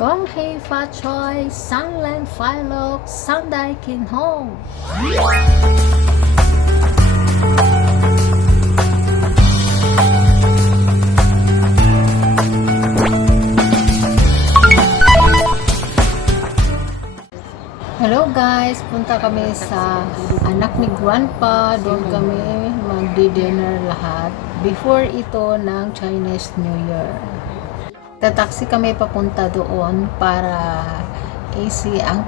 Gong hei fa choi, sang len fai lok, sang dai kin hong. Hello guys, punta kami sa anak ni Grandpa. Doon kami magdi-dinner lahat before ito ng Chinese New Year. Tataksi kami papunta doon para easy ang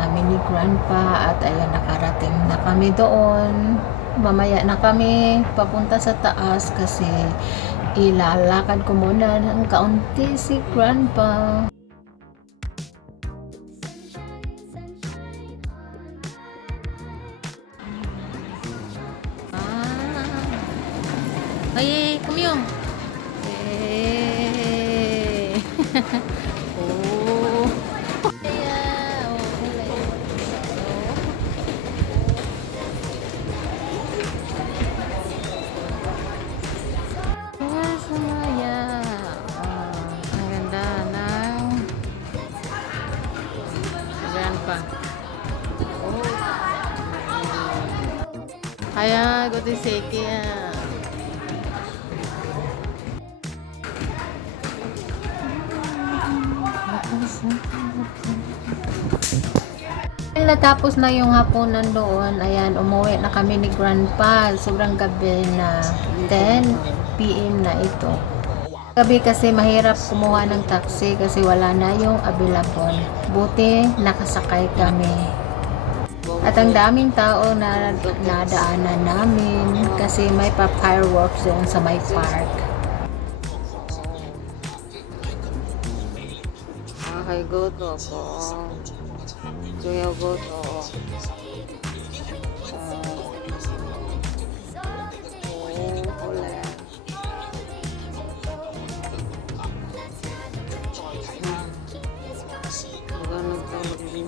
namin ni Grandpa, at ayan, nakarating na kami doon. Mamaya na kami papunta sa taas kasi ilalakad ko muna ng kaunti si Grandpa. Oye, kumyong. Oh. Yeah. Oh, Sumaya. Ang ganda ng Grandpa. Oh. Kaya, guti seki ya. Natapos na yung hapunan doon, ayan, umuwi na kami ni Grandpa. Sobrang gabi na, 10 PM na ito. Gabi kasi mahirap kumuha ng taxi kasi wala na yung available. Buti nakasakay kami. At ang daming tao na nadaanan namin kasi may pa-fireworks doon sa may park. Okay, go to ako. Kuya go to. Ulan. Ganun ka rin.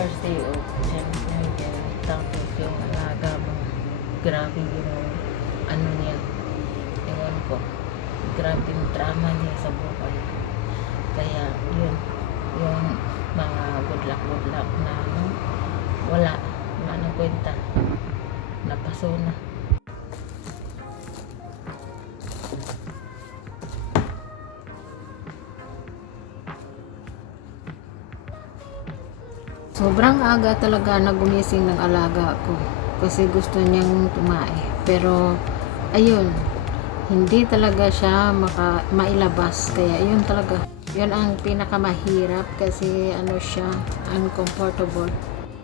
First day of Chinese New Year, tapos yung alaga mo, grabe yung ano niya, ewan ko, grabe yung drama niya sa buhay. Kaya yun, yung mga good luck na ano, wala nang kwenta, napaso na. Sobrang aga talaga na gumising ng alaga ko kasi gusto niyang tumae. Pero ayun, hindi talaga siya mailabas. Kaya yun talaga. Yun ang pinakamahirap kasi ano siya, uncomfortable.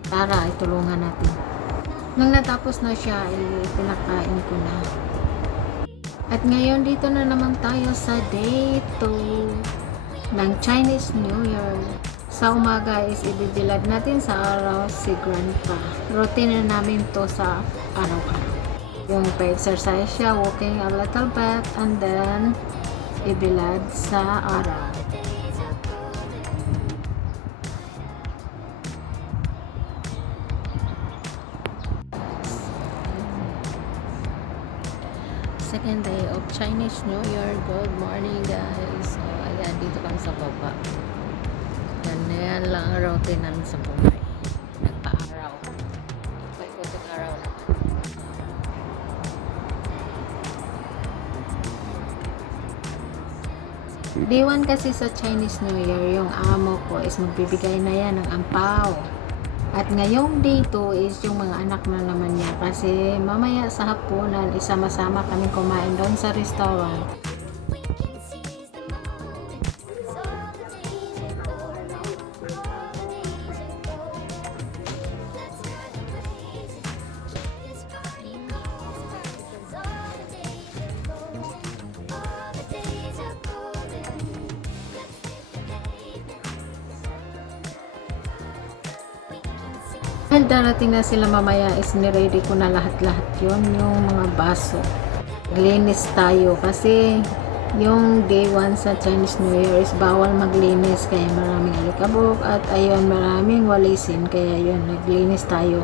Tara, itulungan natin. Nang natapos na siya, pinakain ko na. At ngayon dito na naman tayo sa day 2 ng Chinese New Year. Sa umaga is ibibilad natin sa araw si Grandpa. Routine na namin to sa araw-araw. Yung pa-exercise siya, walking a little bit, and then ibilad sa araw. Second day of Chinese New Year. Good morning guys. So, ayan, dito kami sa baba. Yan lang ang routine namin sa buhay. Nagpa-araw. Paikot araw naman. Day 1 kasi sa Chinese New Year, yung amo ko is magbibigay na yan ng ampaw. At ngayong day 2 is yung mga anak na naman niya. Kasi mamaya sa hapunan, isama-sama kami kumain doon sa restaurant. Dahil darating na sila mamaya is niready ko na lahat-lahat yon, yung mga baso. maglinis tayo kasi yung day 1 sa Chinese New Year is bawal maglinis kaya maraming alikabok at ayun maraming walisin kaya yun naglinis tayo.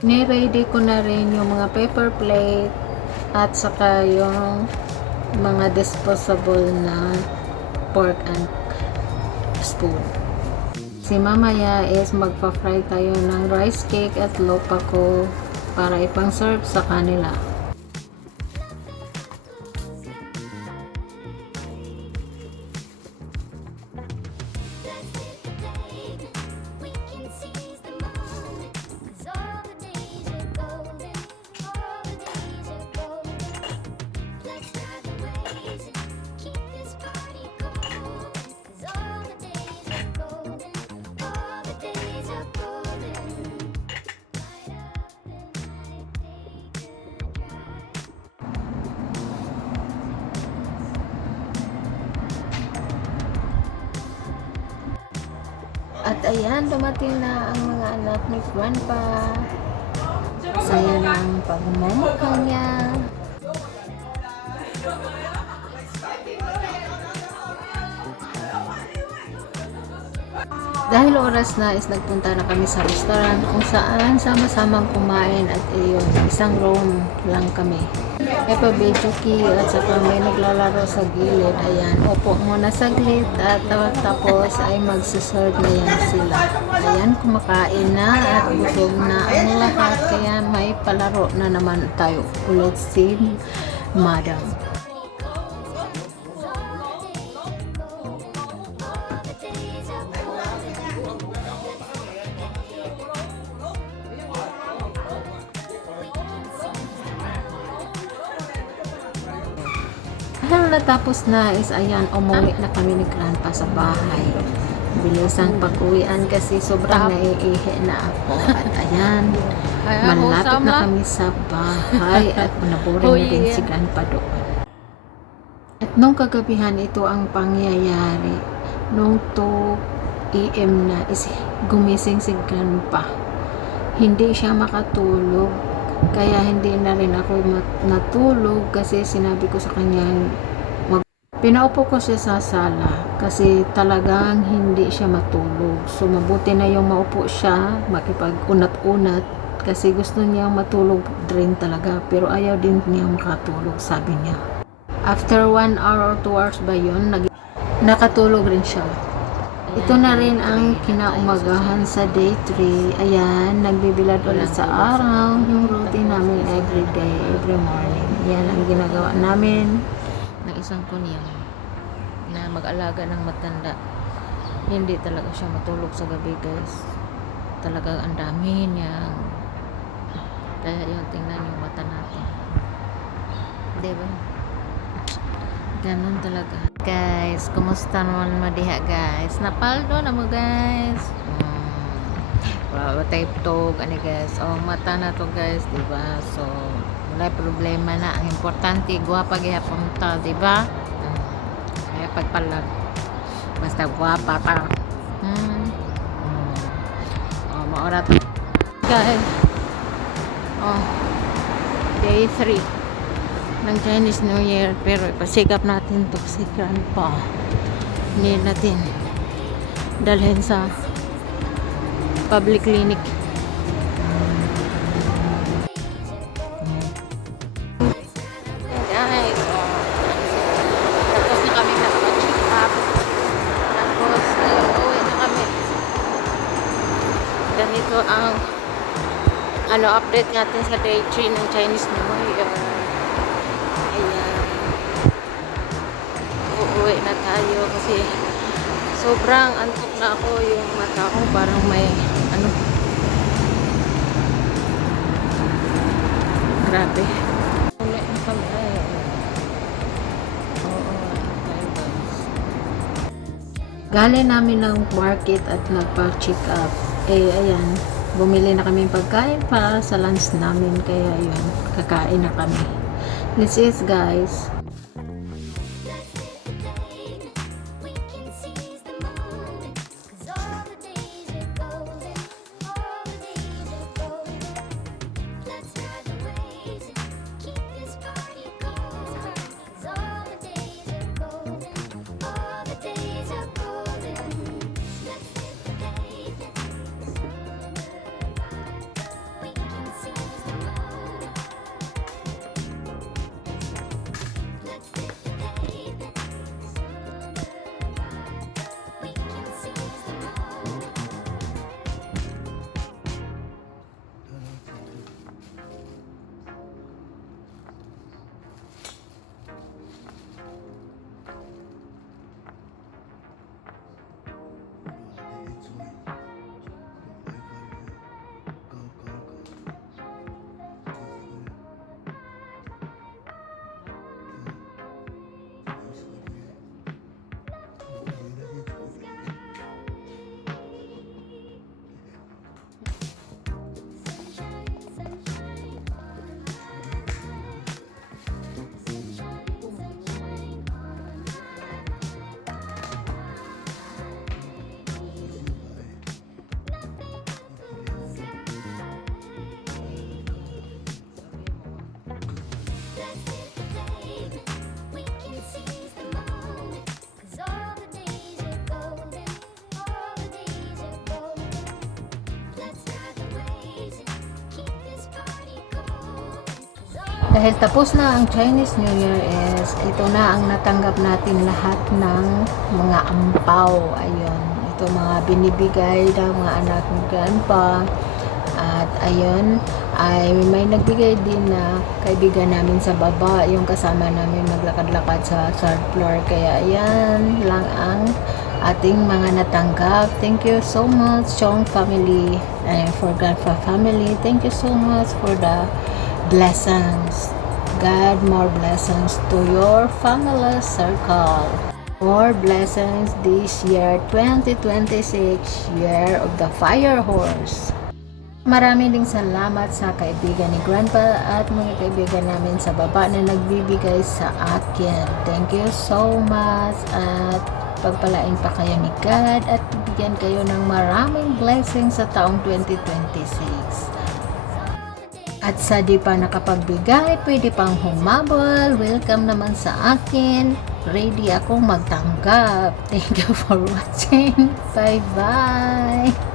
Ni-ready ko na rin yung mga paper plate at saka yung mga disposable na fork and spoon. Si mamaya is magpa-fry tayo ng rice cake at lopa ko para ipang-serve sa kanila. At ayan, dumating na ang mga anak ni Grandpa. Saya na ang pagmumukha niya. Dahil oras na is nagpunta na kami sa restaurant kung saan sama-samang kumain at iyon, isang room lang kami. May pa-bejuki at saka may naglalaro sa gilid. Ayan, upo muna saglit at tapos ay magsiserve na yan sila. Ayan, kumakain na at busog na ang lahat kaya may palaro na naman tayo ulit si Madam. Nang natapos na is ayan, umuwi na kami ni Grandpa sa bahay. Bilisang pag-uwian kasi sobrang naiihi na ako. At ayan, malapit na kami sa bahay at naboring na din si Grandpa doon. At nung kagabihan ito ang pangyayari, nung 2 AM na is gumising si Grandpa. Hindi siya makatulog. Kaya hindi na rin ako natulog kasi sinabi ko sa kanya pinaupo ko siya sa sala kasi talagang hindi siya matulog. So mabuti na yung maupo siya, makipag-unat-unat kasi gusto niya matulog rin talaga pero ayaw din niya makatulog, sabi niya. After 1 hour or 2 hours ba yun, nakatulog rin siya. Ito na rin ang kinaumagahan sa day 3. Ayan, nagbibilad ulit sa araw. Yung routine namin everyday, every morning. Yan ang ginagawa namin. Ng isang kunyang na mag-alaga ng matanda. Hindi talaga siya matulog sa gabi, guys. Talaga ang dami niya. Kaya yung tingnan yung mata natin. Diba? Ganon talaga. Guys, kumusta naman madiha guys? Napaldo na mo guys. Wala tayo tog ani guys. Oh, mata na to guys, di ba? So, wala problema na. Ang importante guwapa gyapon ta, di ba? Ay pagpalag. Basta guwapa ta. Oh, maorat. Guys. Oh. Day 3 ng Chinese New Year pero ipasigap natin to si Grandpa. Hindi natin dalhin sa public clinic. Guys, tapos na kami nag-check up. Tapos uwi na kami. Ganito ang update natin sa day 3 ng Chinese New Year. Uuwi na tayo kasi sobrang antok na ako, yung mata ko parang may grabe. Ulit na kami. Oo, tayo guys. Galing namin ng market at nagpa-check up. Ayan, bumili na kami pagkain pa sa lunch namin. Kaya yun, kakain na kami. This is guys. Dahil tapos na ang Chinese New Year is ito na ang natanggap natin lahat ng mga ampaw. Ayun, ito mga binibigay ng mga anak ng grandpa. At ayun, ay may nagbigay din na kaibigan namin sa baba, yung kasama namin maglakad-lakad sa third floor. Kaya ayan lang ang ating mga natanggap. Thank you so much, Chong family, and for Grandpa family. Thank you so much for the blessings. God, more blessings to your family circle. More blessings this year, 2026, year of the fire horse. Marami ding salamat sa kaibigan ni Grandpa at mga kaibigan namin sa baba na nagbibigay sa akin. Thank you so much at pagpalain pa kayo ni God at bigyan kayo ng maraming blessings sa taong 2026. At sa di pa nakapagbigay, pwede pang humabol. Welcome naman sa akin. Ready akong magtanggap. Thank you for watching. Bye-bye.